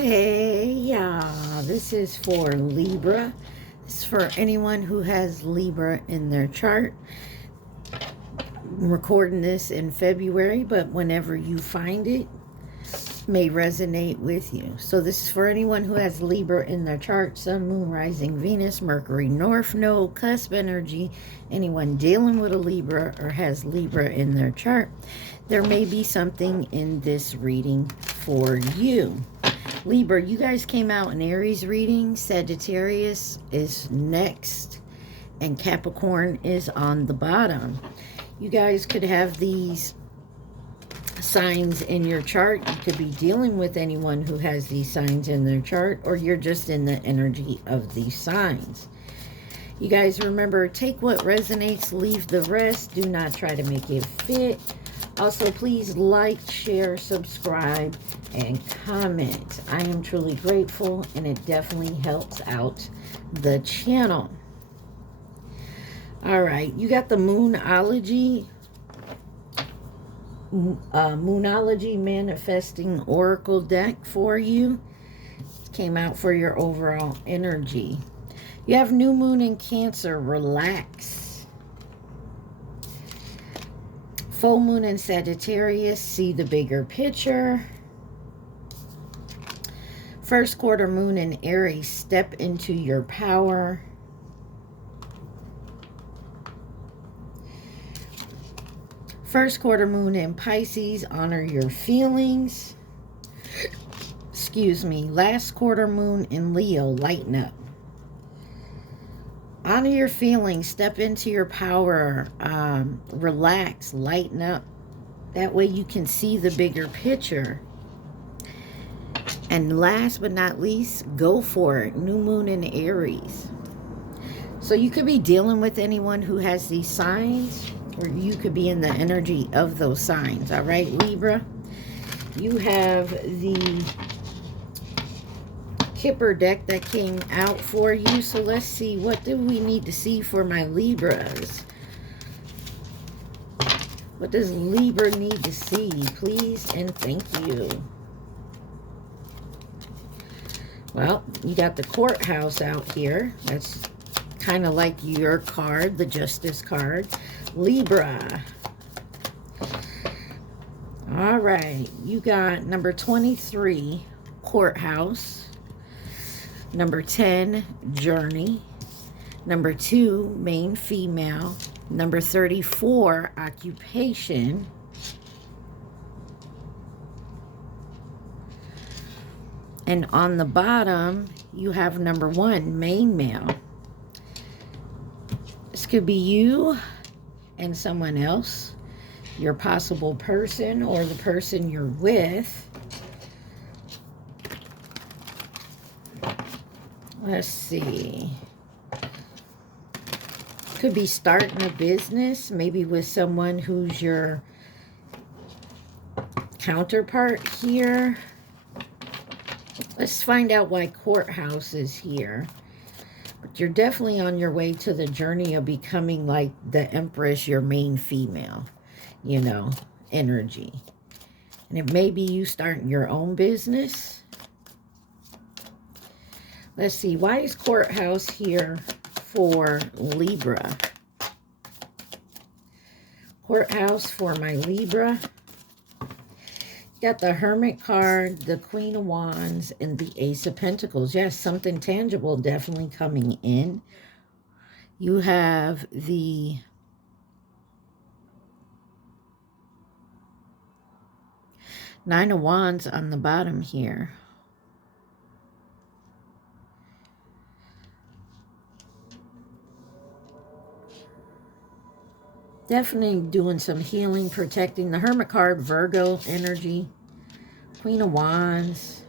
Hey, this is for Libra. This is for anyone who has Libra in their chart. I'm recording this in February, but whenever you find it, may resonate with you. So this is for anyone who has Libra in their chart: Sun, Moon, Rising, Venus, Mercury, North Node, cusp energy. Anyone dealing with a Libra or has Libra in their chart, there may be something in this reading for you. Libra, you guys came out in Aries reading. Sagittarius is next, and Capricorn is on the bottom. You guys could have these signs in your chart. You could be dealing with anyone who has these signs in their chart, or you're just in the energy of these signs. You guys remember, take what resonates, leave the rest. Do not try to make it fit. Also, please like, share, subscribe, and comment. I am truly grateful, and it definitely helps out the channel. All right, you got the Moonology. Moonology Manifesting Oracle deck for you. It came out for your overall energy. You have New Moon in Cancer. Relax. Full Moon in Sagittarius. See the bigger picture. First quarter Moon in Aries. Step into your power. First quarter Moon in Pisces. Honor your feelings. Excuse me. Last quarter Moon in Leo. Lighten up. Honor your feelings. Step into your power. Relax. Lighten up. That way you can see the bigger picture. And last but not least, go for it. New Moon in Aries. So you could be dealing with anyone who has these signs, or you could be in the energy of those signs. All right, Libra? You have the Kipper deck that came out for you. So let's see, what do we need to see for my Libras? What does Libra need to see? Please and thank you. Well, you got the Courthouse out here. That's kind of like your card, the Justice card. Libra. All right. You got number 23, Courthouse. Number 10, Journey. Number 2, Main Female. Number 34, Occupation. And on the bottom, you have number 1, Main Male. This could be you and someone else, your possible person, or the person you're with. Let's see. Could be starting a business, maybe with someone who's your counterpart here. Let's find out why Courthouse is here. But you're definitely on your way to the journey of becoming like the Empress, your main female, you know, energy. And it may be you starting your own business. Let's see, why is Courthouse here for Libra? Courthouse for my Libra. Got the Hermit card, the Queen of Wands, and the Ace of Pentacles. Yes, something tangible definitely coming in. You have the Nine of Wands on the bottom here. Definitely doing some healing, protecting. The Hermit card, Virgo energy. Queen of Wands.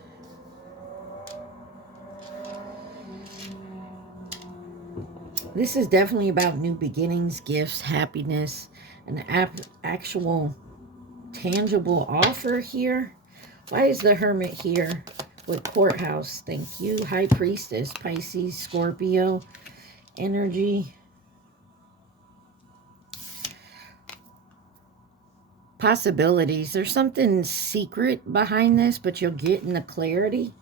This is definitely about new beginnings, gifts, happiness, an actual tangible offer here. Why is the Hermit here with Courthouse? Thank you. High Priestess, Pisces, Scorpio energy. Possibilities. There's something secret behind this, but you'll get in the clarity.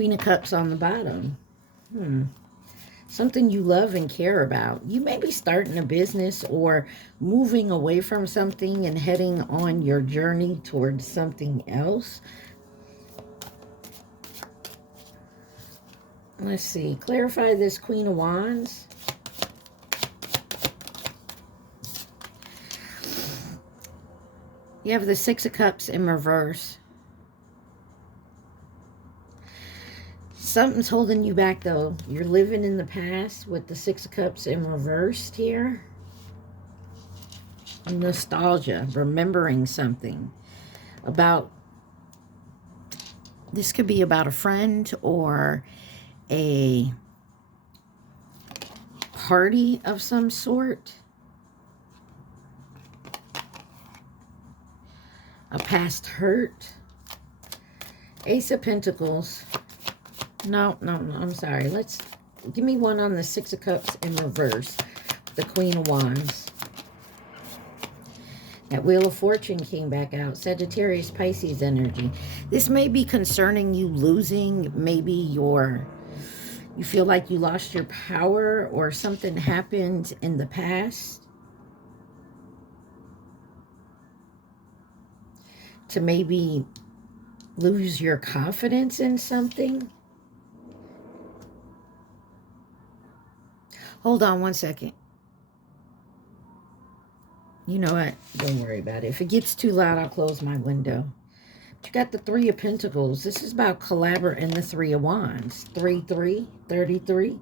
Queen of Cups on the bottom. Something you love and care about. You may be starting a business or moving away from something and heading on your journey towards something else. Let's see. Clarify this Queen of Wands. You have the Six of Cups in reverse. Something's holding you back, though. You're living in the past with the Six of Cups in reversed here. Nostalgia, remembering something about, this could be about a friend or a party of some sort. A past hurt. Ace of Pentacles. No, I'm sorry. Give me one on the Six of Cups in reverse. The Queen of Wands. That Wheel of Fortune came back out. Sagittarius, Pisces energy. This may be concerning you losing. Maybe you feel like you lost your power or something happened in the past to maybe lose your confidence in something. Hold on one second. You know what? Don't worry about it. If it gets too loud, I'll close my window. But you got the Three of Pentacles. This is about collaborating, and the Three of Wands. 3-3, 33.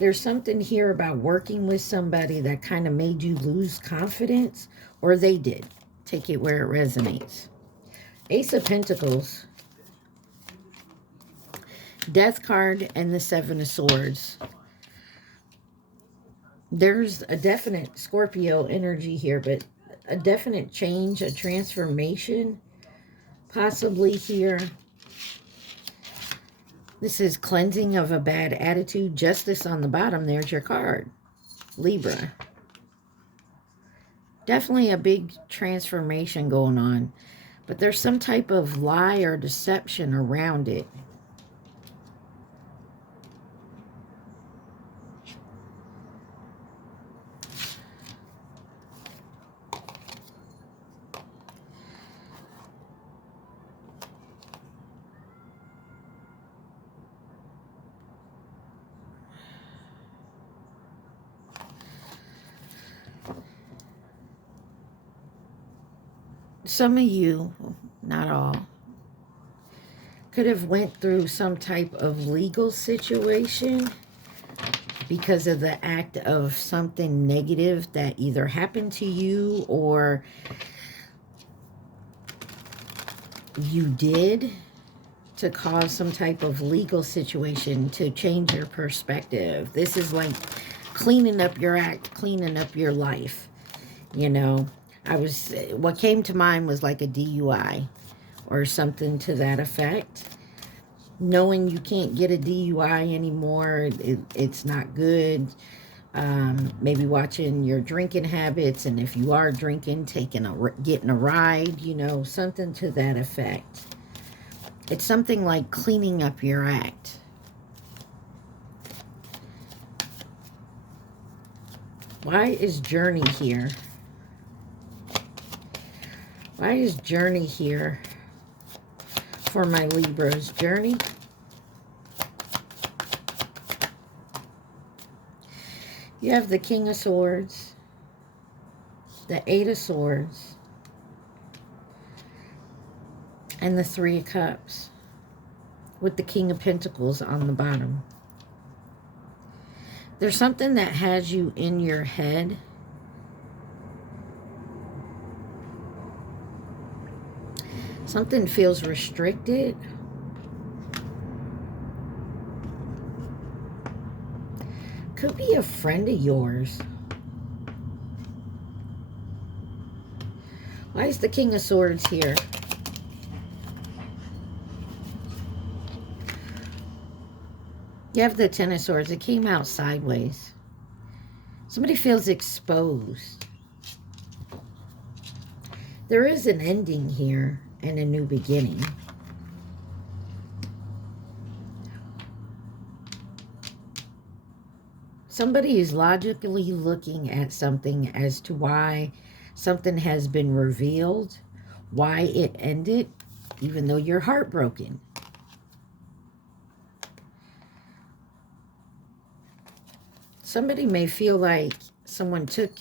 There's something here about working with somebody that kind of made you lose confidence, or they did. Take it where it resonates. Ace of Pentacles. Death card and the Seven of Swords. There's a definite Scorpio energy here, but a definite change, a transformation possibly here. This is cleansing of a bad attitude. Justice on the bottom. There's your card. Libra. Definitely a big transformation going on, but there's some type of lie or deception around it. Some of you, not all, could have went through some type of legal situation because of the act of something negative that either happened to you or you did to cause some type of legal situation to change your perspective. This is like cleaning up your act, cleaning up your life, you know. What came to mind was like a DUI or something to that effect. Knowing you can't get a DUI anymore, it's not good. Maybe watching your drinking habits, and if you are drinking, getting a ride, you know, something to that effect. It's something like cleaning up your act. Why is Journey here? Why is Journey here for my Libras? Journey. You have the King of Swords, the Eight of Swords, and the Three of Cups with the King of Pentacles on the bottom. There's something that has you in your head. Something feels restricted. Could be a friend of yours. Why is the King of Swords here? You have the Ten of Swords. It came out sideways. Somebody feels exposed. There is an ending here and a new beginning. Somebody is logically looking at something as to why something has been revealed, why it ended, even though you're heartbroken. Somebody may feel like someone took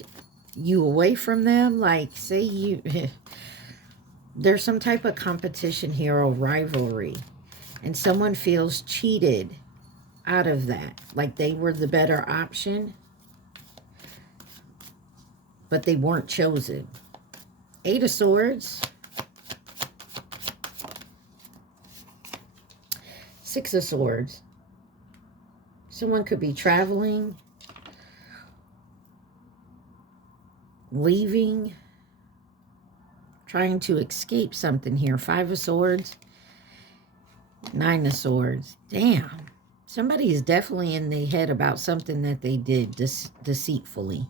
you away from them, like say you there's some type of competition here or rivalry, and someone feels cheated out of that, like they were the better option, but they weren't chosen. 8 of Swords, 6 of Swords. Someone could be traveling, leaving, trying to escape something here. 5 of Swords, 9 of Swords. Damn. Somebody is definitely in their head about something that they did deceitfully.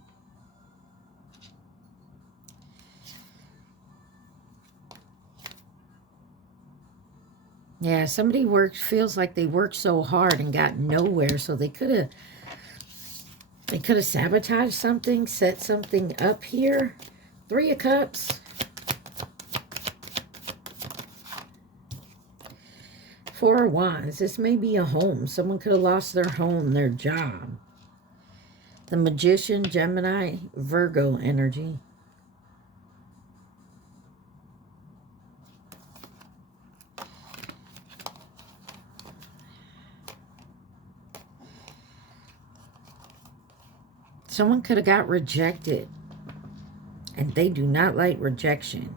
Yeah, somebody feels like they worked so hard and got nowhere, so they could have sabotaged something, set something up here. 3 of Cups. 4 of Wands. This may be a home. Someone could have lost their home, their job. The Magician, Gemini, Virgo energy. Someone could have got rejected, and they do not like rejection,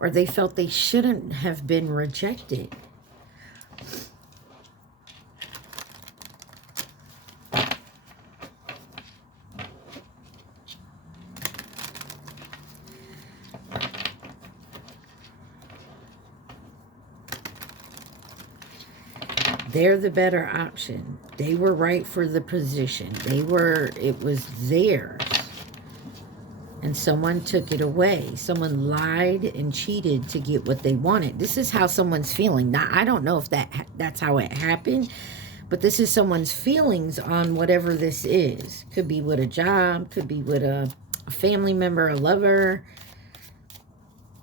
or they felt they shouldn't have been rejected. They're the better option. They were right for the position. It was theirs. And someone took it away. Someone lied and cheated to get what they wanted. This is how someone's feeling. Now, I don't know if that's how it happened, but this is someone's feelings on whatever this is. Could be with a job, could be with a family member, a lover.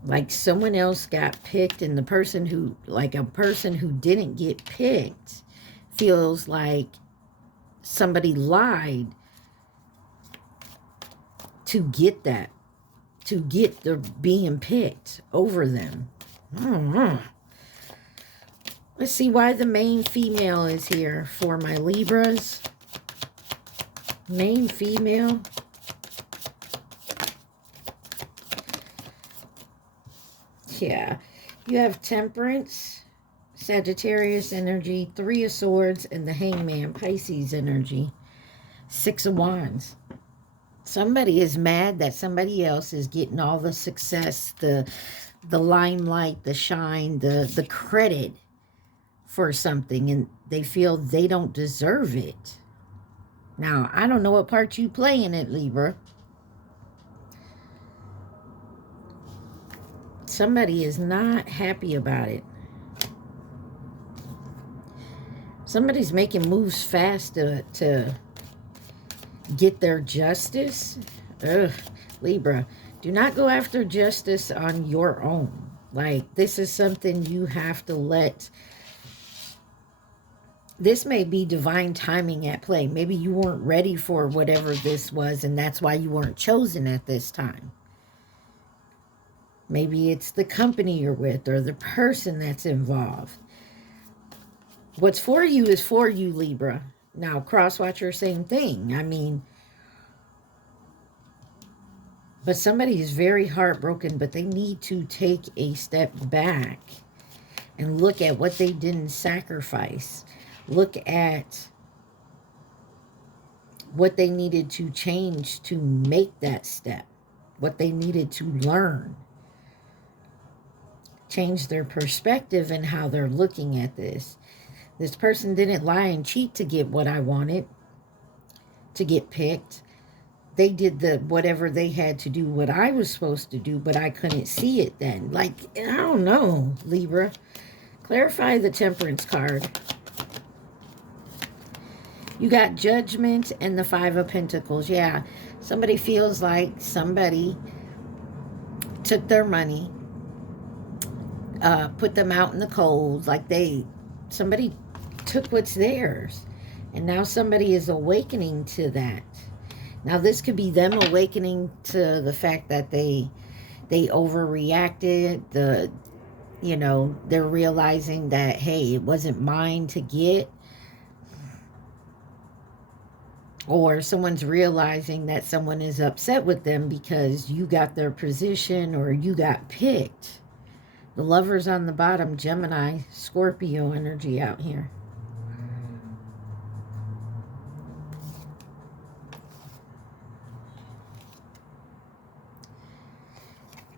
Like someone else got picked, and the person who, like a person who didn't get picked, feels like somebody lied to get that, to get the being picked over them. I don't know. Let's see why the main female is here for my Libras. Main female. Yeah, you have Temperance, Sagittarius energy, 3 of Swords, and the Hangman, Pisces energy. 6 of Wands. Somebody is mad that somebody else is getting all the success, the limelight, the shine, the credit for something, and they feel they don't deserve it. Now, I don't know what part you play in it, Libra. Somebody is not happy about it. Somebody's making moves fast to get their justice. Ugh, Libra, do not go after justice on your own. Like, this is something you have to let. This may be divine timing at play. Maybe you weren't ready for whatever this was, and that's why you weren't chosen at this time. Maybe it's the company you're with or the person that's involved. What's for you is for you, Libra. Now, cross-watcher, same thing. I mean, but somebody is very heartbroken, but they need to take a step back and look at what they didn't sacrifice. Look at what they needed to change to make that step. What they needed to learn. Change their perspective and how they're looking at this. This person didn't lie and cheat to get what I wanted, to get picked. They did whatever they had to do, what I was supposed to do, but I couldn't see it then. Like, I don't know, Libra. Clarify the Temperance card. You got Judgment and the Five of Pentacles. Yeah, somebody feels like somebody took their money, put them out in the cold, like somebody took what's theirs, and now somebody is awakening to that. Now this could be them awakening to the fact that they overreacted. They're realizing that, hey, it wasn't mine to get. Or someone's realizing that someone is upset with them because you got their position or you got picked. The Lover's on the bottom, Gemini, Scorpio energy out here.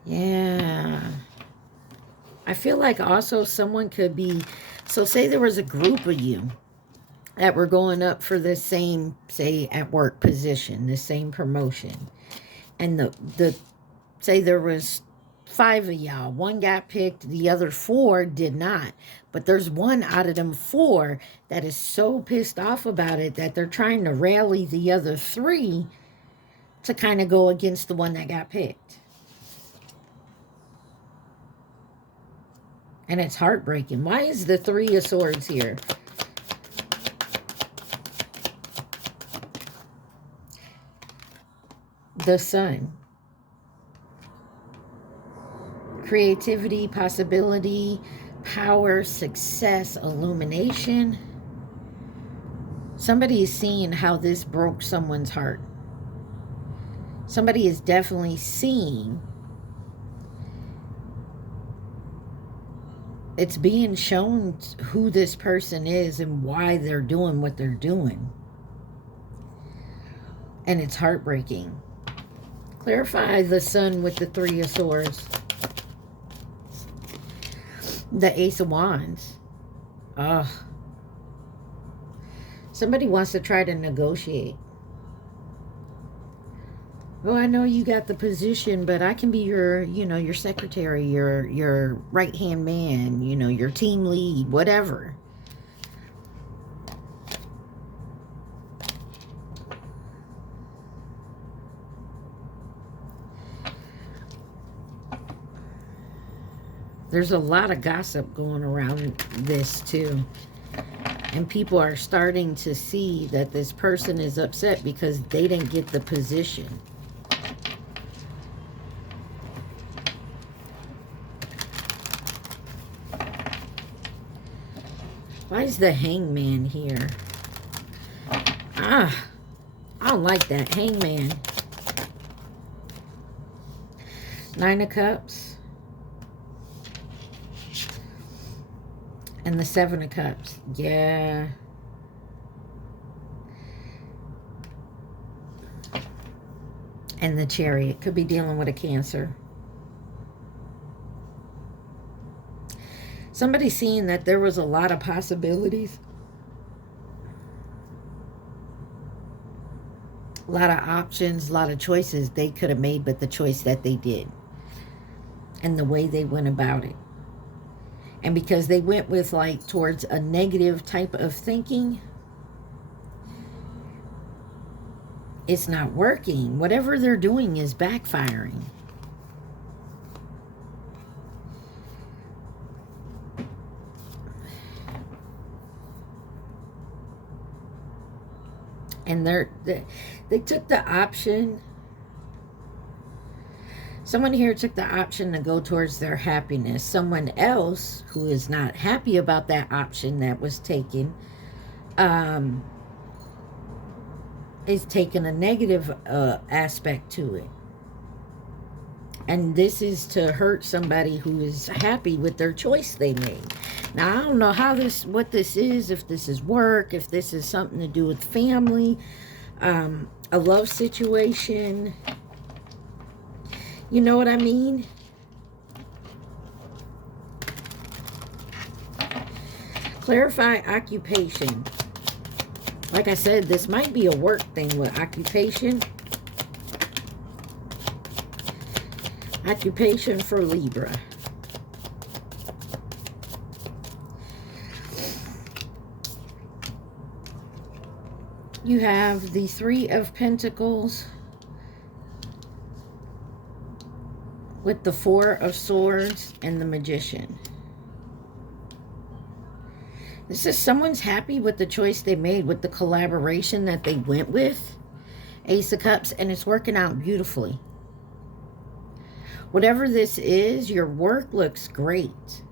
Yeah. I feel like also someone could be, so say there was a group of you that were going up for the same, say, at work position, the same promotion. And say there was 5 of y'all. One got picked, the other 4 did not. But there's one out of them 4 that is so pissed off about it that they're trying to rally the other 3 to kind of go against the one that got picked. And it's heartbreaking. Why is the 3 of Swords here? The Sun. Creativity, possibility, power, success, illumination. Somebody is seeing how this broke someone's heart. Somebody is definitely seeing. It's being shown who this person is and why they're doing what they're doing. And it's heartbreaking. Clarify the Sun with the 3 of Swords. The Ace of Wands. Ugh. Somebody wants to try to negotiate. Oh, I know you got the position, but I can be your, your secretary, your right-hand man, your team lead, whatever. There's a lot of gossip going around this too. And people are starting to see that this person is upset because they didn't get the position. Why is the Hangman here? I don't like that. Hangman. 9 of Cups. And the 7 of Cups. Yeah. And the Chariot. Could be dealing with a Cancer. Somebody's seeing that there was a lot of possibilities. A lot of options, a lot of choices they could have made, but the choice that they did. And the way they went about it. And because they went with towards a negative type of thinking, it's not working. Whatever they're doing is backfiring. And they took the option. Someone here took the option to go towards their happiness. Someone else who is not happy about that option that was taken is taking a negative aspect to it. And this is to hurt somebody who is happy with their choice they made. Now, I don't know what this is, if this is work, if this is something to do with family, a love situation. You know what I mean? Clarify occupation. Like I said, this might be a work thing with occupation. Occupation for Libra. You have the Three of Pentacles with the Four of Swords and the Magician. This is someone's happy with the choice they made, with the collaboration that they went with. Ace of Cups, and it's working out beautifully. Whatever this is, your work looks great,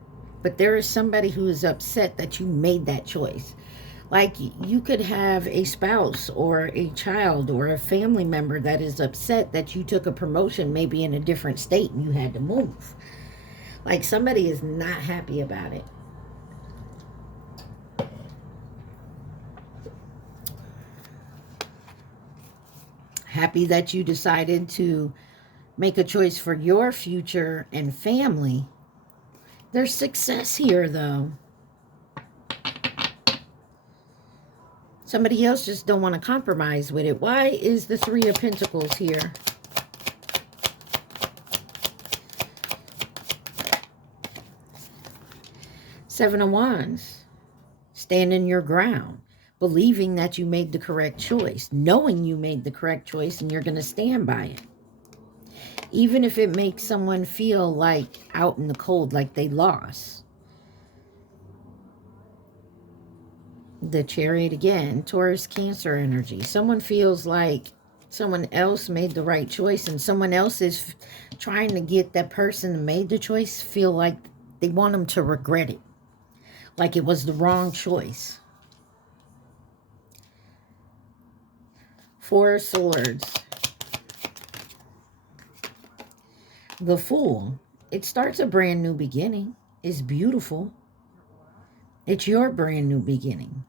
but there is somebody who is upset that you made that choice. Like, you could have a spouse or a child or a family member that is upset that you took a promotion maybe in a different state and you had to move. Like, somebody is not happy about it. Happy that you decided to make a choice for your future and family. There's success here, though. Somebody else just don't want to compromise with it. Why is the Three of Pentacles here? Seven of Wands. Standing your ground. Believing that you made the correct choice. Knowing you made the correct choice and you're going to stand by it. Even if it makes someone feel like out in the cold, like they lost. The Chariot again, Taurus, Cancer energy. Someone feels like someone else made the right choice and someone else is trying to get that person who made the choice feel like they want them to regret it. Like it was the wrong choice. Four of Swords. The Fool. It starts a brand new beginning. It's beautiful. It's your brand new beginning.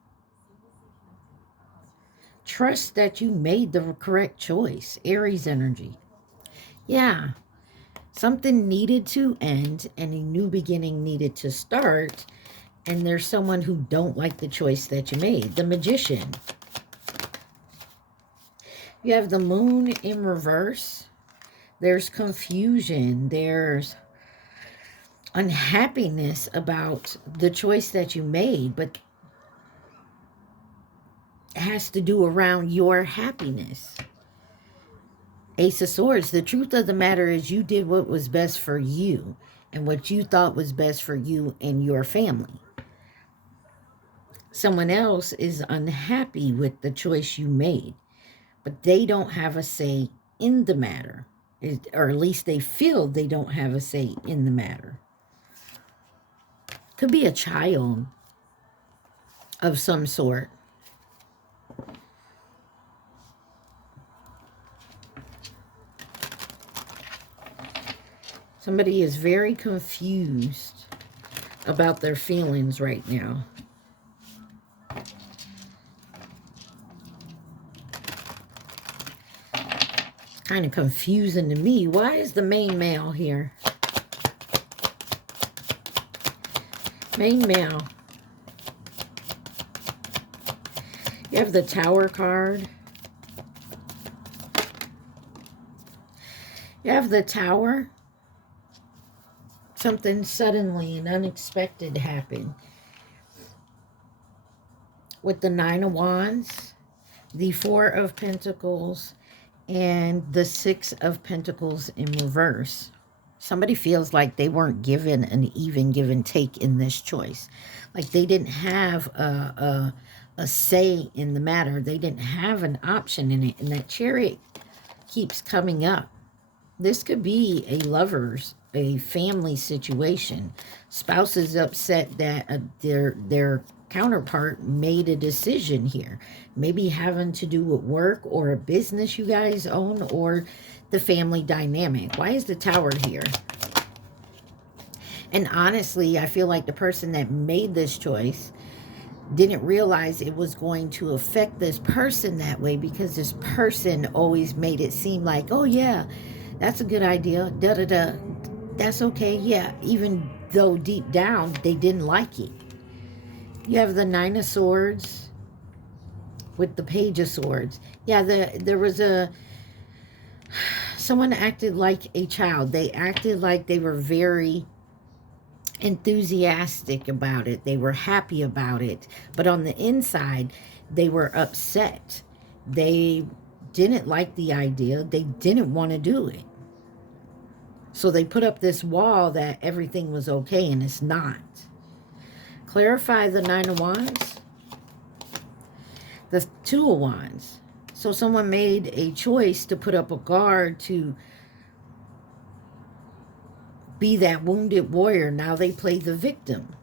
Trust that you made the correct choice. Aries energy. Yeah. Something needed to end and a new beginning needed to start. And there's someone who don't like the choice that you made. The Magician. You have the Moon in reverse. There's confusion. There's unhappiness about the choice that you made, but it has to do around your happiness. Ace of Swords. The truth of the matter is you did what was best for you and what you thought was best for you and your family. Someone else is unhappy with the choice you made, but they don't have a say in the matter, or at least they feel they don't have a say in the matter. Could be a child of some sort. Somebody is very confused about their feelings right now. It's kind of confusing to me. Why is the main male here? Main male. You have the Tower card. You have the Tower. Something suddenly and unexpected happened. With the Nine of Wands, the Four of Pentacles, and the Six of Pentacles in reverse. Somebody feels like they weren't given an even give and take in this choice. Like they didn't have a say in the matter. They didn't have an option in it. And that Chariot keeps coming up. This could be a lover's, a family situation. Spouse is upset that their counterpart made a decision here. Maybe having to do with work or a business you guys own or the family dynamic. Why is the Tower here? And honestly, I feel like the person that made this choice didn't realize it was going to affect this person that way, because this person always made it seem like, oh yeah, that's a good idea, da-da-da, that's okay, yeah, even though deep down they didn't like it. You have the Nine of Swords with the Page of Swords. Yeah, there was someone acted like a child. They acted like they were very enthusiastic about it. They were happy about it. But on the inside, they were upset. They didn't like the idea. They didn't want to do it. So they put up this wall that everything was okay, and it's not. Clarify the Nine of Wands. The Two of Wands. So someone made a choice to put up a guard to be that wounded warrior. Now they play the victim.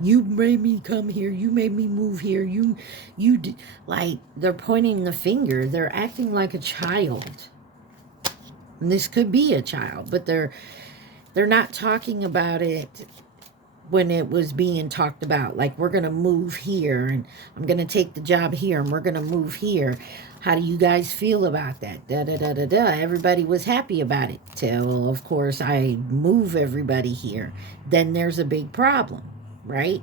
You made me come here. You made me move here. You did. Like, they're pointing the finger. They're acting like a child. And this could be a child, but they're not talking about it when it was being talked about. Like, we're going to move here, and I'm going to take the job here, and we're going to move here. How do you guys feel about that? Da-da-da-da-da. Everybody was happy about it till, of course, I move everybody here. Then there's a big problem, right?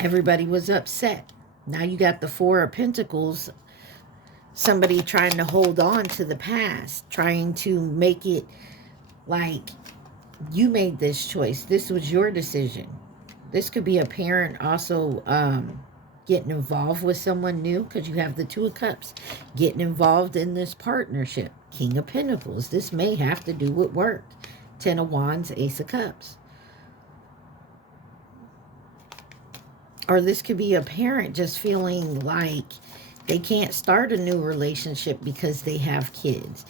Everybody was upset. Now you got the Four of Pentacles. Somebody trying to hold on to the past, trying to make it like you made this choice. This was your decision. This could be a parent also getting involved with someone new, because you have the Two of Cups getting involved in this partnership. King of Pentacles. This may have to do with work. Ten of Wands, Ace of Cups. Or this could be a parent just feeling like they can't start a new relationship because they have kids.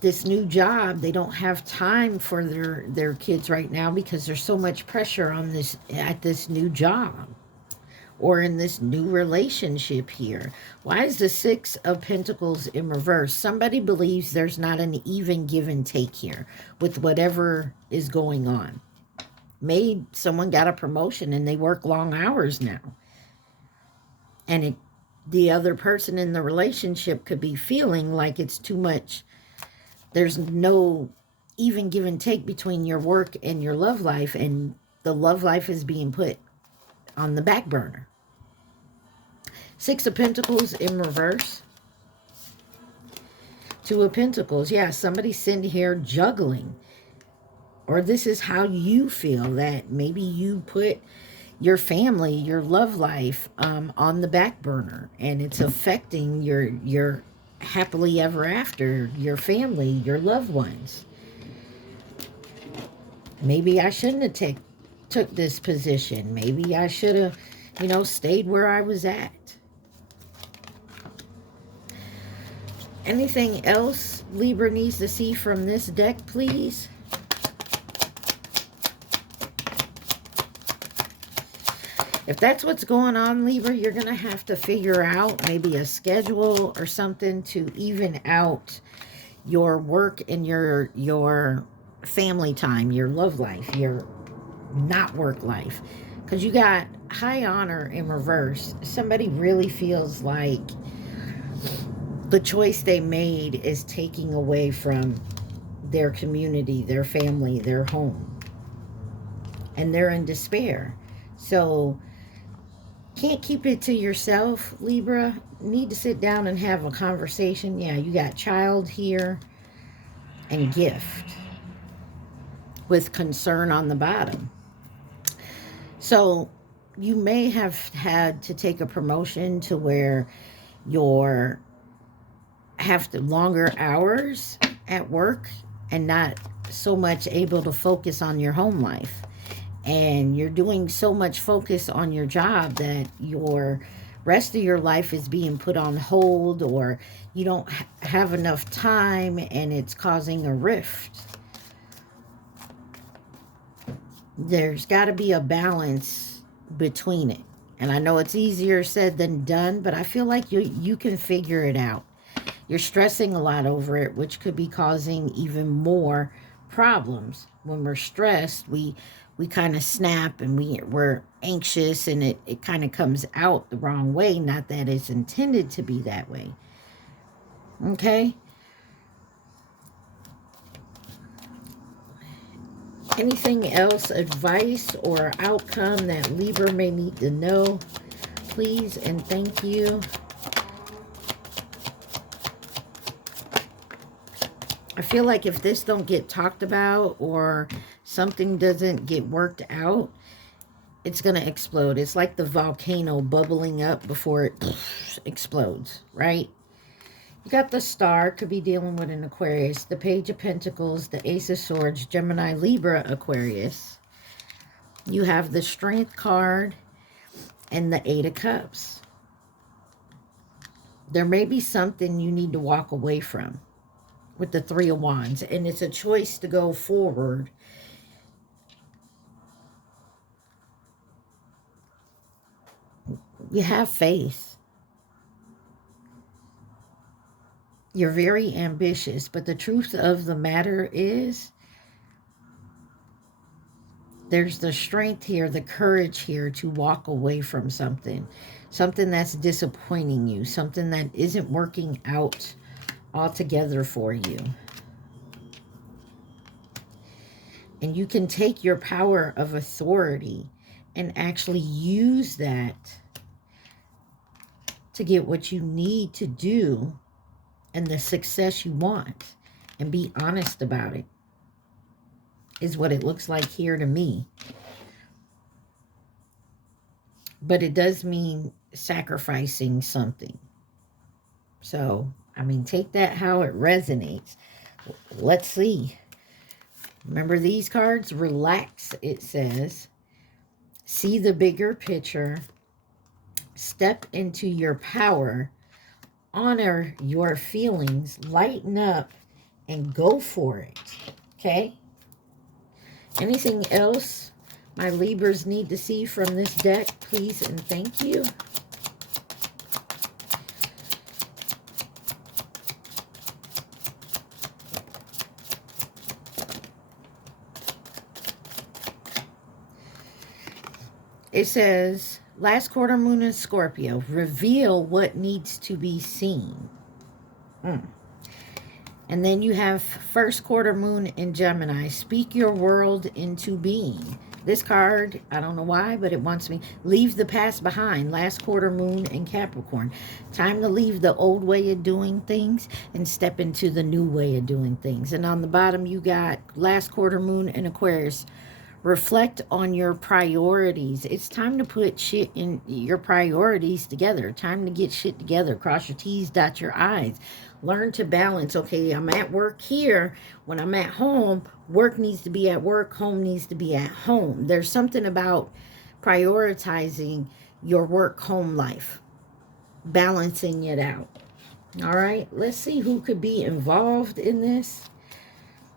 This new job, they don't have time for their kids right now because there's so much pressure on this new job or in this new relationship here. Why is the Six of Pentacles in reverse? Somebody believes there's not an even give and take here with whatever is going on. Maybe someone got a promotion and they work long hours now. And the other person in the relationship could be feeling like it's too much. There's no even give and take between your work and your love life, and the love life is being put on the back burner. Six of Pentacles in reverse. Two of Pentacles. Yeah, somebody's sitting here juggling. Or this is how you feel, that maybe you put your family, your love life on the back burner, and it's affecting your happily ever after, your family, your loved ones. Maybe I shouldn't have took this position. Maybe I should have, stayed where I was at. Anything else Libra needs to see from this deck, please? If that's what's going on, Libra, you're going to have to figure out maybe a schedule or something to even out your work and your family time, your love life, your not work life. Because you got High Honor in reverse. Somebody really feels like the choice they made is taking away from their community, their family, their home. And they're in despair. So can't keep it to yourself, Libra. Need to sit down and have a conversation. Yeah, you got child here and gift with concern on the bottom. So you may have had to take a promotion to where you're have to longer hours at work and not so much able to focus on your home life. And you're doing so much focus on your job that your rest of your life is being put on hold, or you don't have enough time, and it's causing a rift. There's got to be a balance between it. And I know it's easier said than done, but I feel like you can figure it out. You're stressing a lot over it, which could be causing even more problems. When we're stressed, we kind of snap, and we're anxious, and it kind of comes out the wrong way. Not that it's intended to be that way. Okay? Anything else, advice or outcome that Libra may need to know, please and thank you. I feel like if this don't get talked about or something doesn't get worked out, it's going to explode. It's like the volcano bubbling up before it explodes, right? You got the Star, could be dealing with an Aquarius, the Page of Pentacles, the Ace of Swords, Gemini, Libra, Aquarius. You have the Strength card and the Eight of Cups. There may be something you need to walk away from with the Three of Wands, and it's a choice to go forward. You have faith. You're very ambitious, but the truth of the matter is there's the strength here, the courage here to walk away from something. Something that's disappointing you. Something that isn't working out altogether for you. And you can take your power of authority and actually use that to get what you need to do and the success you want, and be honest about it, is what it looks like here to me. But it does mean sacrificing something. So, I mean, take that how it resonates. Let's see. Remember these cards? Relax, it says. See the bigger picture. Step into your power. Honor your feelings. Lighten up and go for it. Okay? Anything else my Libras need to see from this deck, please and thank you. It says, last quarter moon in Scorpio, reveal what needs to be seen. And then you have first quarter moon in Gemini, speak your world into being. This card, I don't know why, but it wants me, leave the past behind. Last quarter moon in Capricorn. Time to leave the old way of doing things and step into the new way of doing things. And on the bottom, you got last quarter moon in Aquarius. Reflect on your priorities. It's time to put shit in your priorities together. Time to get shit together. Cross your T's, dot your I's. Learn to balance. Okay, I'm at work here. When I'm at home, work needs to be at work. Home needs to be at home. There's something about prioritizing your work-home life. Balancing it out. All right, let's see who could be involved in this.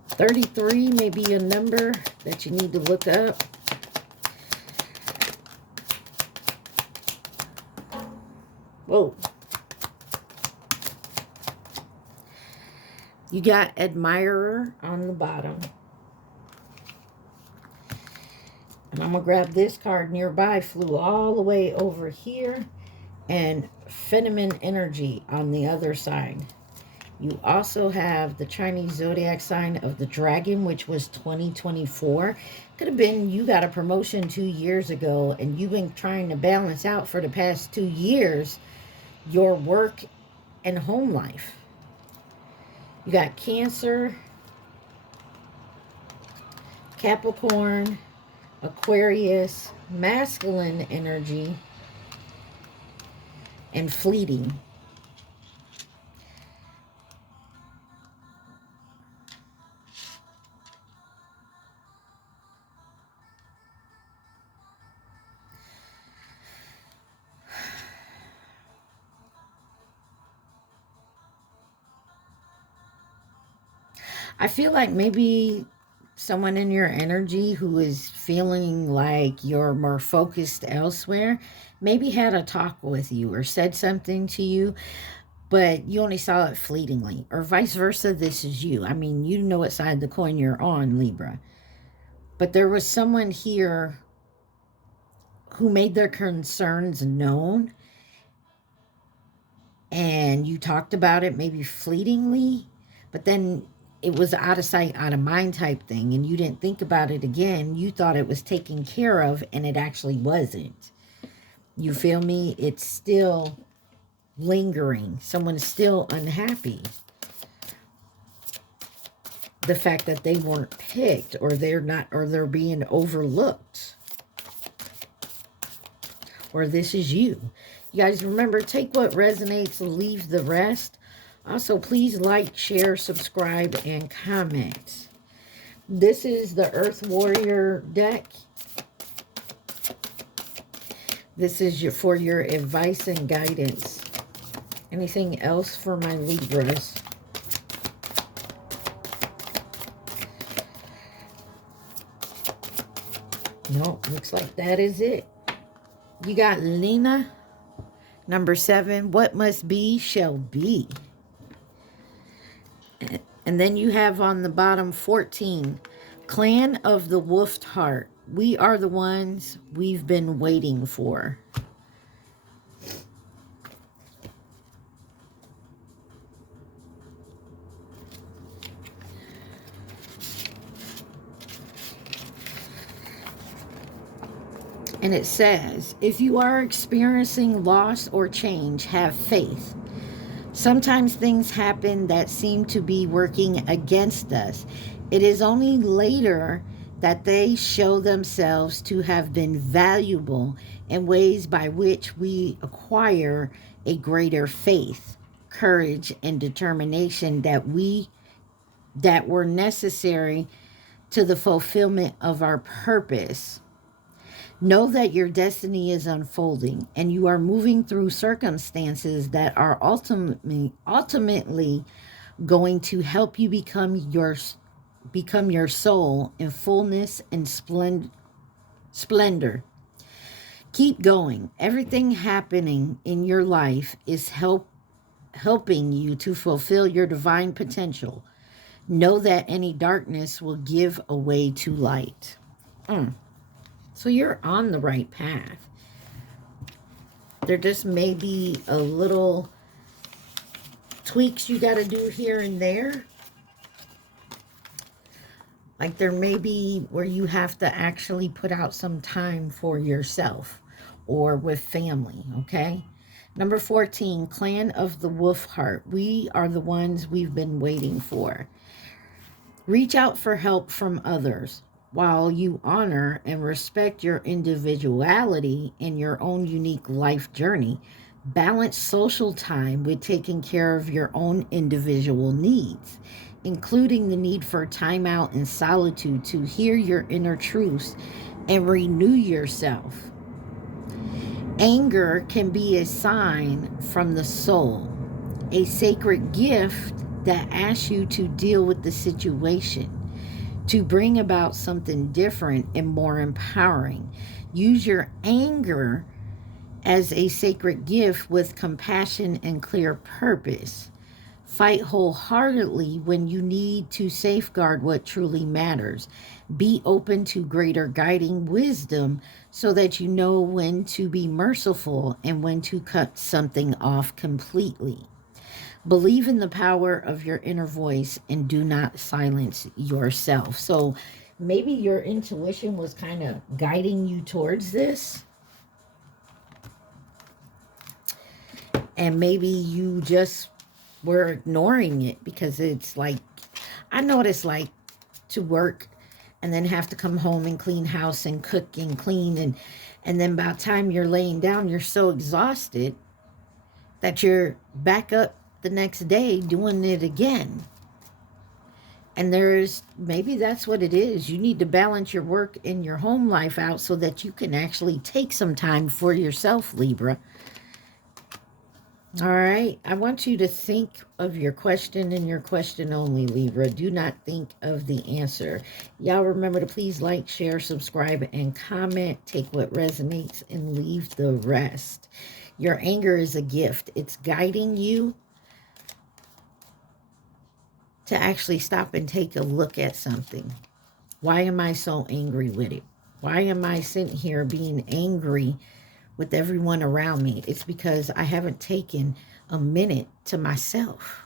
33 may be a number that you need to look up. Whoa. You got admirer on the bottom. And I'm going to grab this card nearby. Flew all the way over here. And feminine energy on the other side. You also have the Chinese zodiac sign of the dragon, which was 2024. Could have been you got a promotion 2 years ago and you've been trying to balance out for the past 2 years your work and home life. You got Cancer, Capricorn, Aquarius, masculine energy, and fleeting. I feel like maybe someone in your energy who is feeling like you're more focused elsewhere maybe had a talk with you or said something to you, but you only saw it fleetingly. Or vice versa, this is you. I mean, you know what side of the coin you're on, Libra. But there was someone here who made their concerns known, and you talked about it maybe fleetingly, but then it was out of sight, out of mind type thing, and you didn't think about it again. You thought it was taken care of, and it actually wasn't. You feel me? It's still lingering. Someone's still unhappy. The fact that they weren't picked, or they're not, or they're being overlooked. or this is you. You guys remember, take what resonates, leave the rest. Also, please like, share, subscribe, and comment. This is the Earth Warrior deck. This is for your advice and guidance. Anything else for my Libras? No, looks like that is it. You got Lena, number 7. What must be shall be. And then you have on the bottom 14. Clan of the Wolfed Heart. We are the ones we've been waiting for. And it says, if you are experiencing loss or change, have faith. Sometimes things happen that seem to be working against us. It is only later that they show themselves to have been valuable in ways by which we acquire a greater faith, courage, and determination that were necessary to the fulfillment of our purpose. Know that your destiny is unfolding and you are moving through circumstances that are ultimately going to help you become your soul in fullness and splendor. Keep going. Everything happening in your life is helping you to fulfill your divine potential. Know that any darkness will give way to light. So you're on the right path. There just may be a little tweaks you got to do here and there. Like there may be where you have to actually put out some time for yourself or with family, okay? Number 14, Clan of the Wolf Heart. We are the ones we've been waiting for. Reach out for help from others. While you honor and respect your individuality and your own unique life journey, balance social time with taking care of your own individual needs, including the need for time out and solitude to hear your inner truths and renew yourself. Anger can be a sign from the soul, a sacred gift that asks you to deal with the situation, to bring about something different and more empowering. Use your anger as a sacred gift with compassion and clear purpose. Fight wholeheartedly when you need to safeguard what truly matters. Be open to greater guiding wisdom so that you know when to be merciful and when to cut something off completely. Believe in the power of your inner voice and do not silence yourself. So maybe your intuition was kind of guiding you towards this. And maybe you just were ignoring it because it's like, I know what it's like to work and then have to come home and clean house and cook and clean. And then by the time you're laying down, you're so exhausted that you're back up the next day doing it again. And maybe that's what it is. You need to balance your work and your home life out so that you can actually take some time for yourself, Libra. All right. I want you to think of your question and your question only, Libra. Do not think of the answer. Y'all remember to please like, share, subscribe, and comment. Take what resonates and leave the rest. Your anger is a gift. It's guiding you to actually stop and take a look at something. Why am I so angry with it? Why am I sitting here being angry with everyone around me? It's because I haven't taken a minute to myself.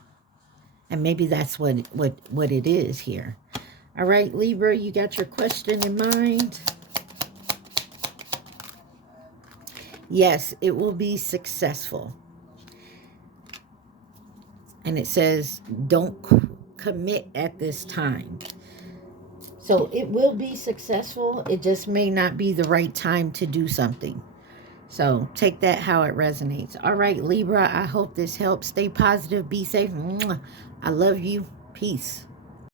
And maybe that's what it is here. All right, Libra, you got your question in mind? Yes, it will be successful. And it says, don't commit at this time. So it will be successful. It just may not be the right time to do something. So take that how it resonates. All right, Libra, I hope this helps. Stay positive. Be safe. Mwah. I love you. Peace.